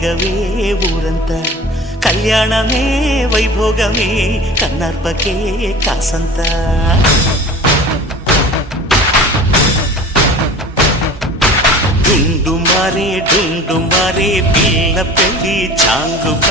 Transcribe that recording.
రేగవే ఊరంతా కళ్యాణమే వైభోగమే కన్నార్పకే కాసంత డుండు మారే పిల్ల పెళ్ళి చాంగు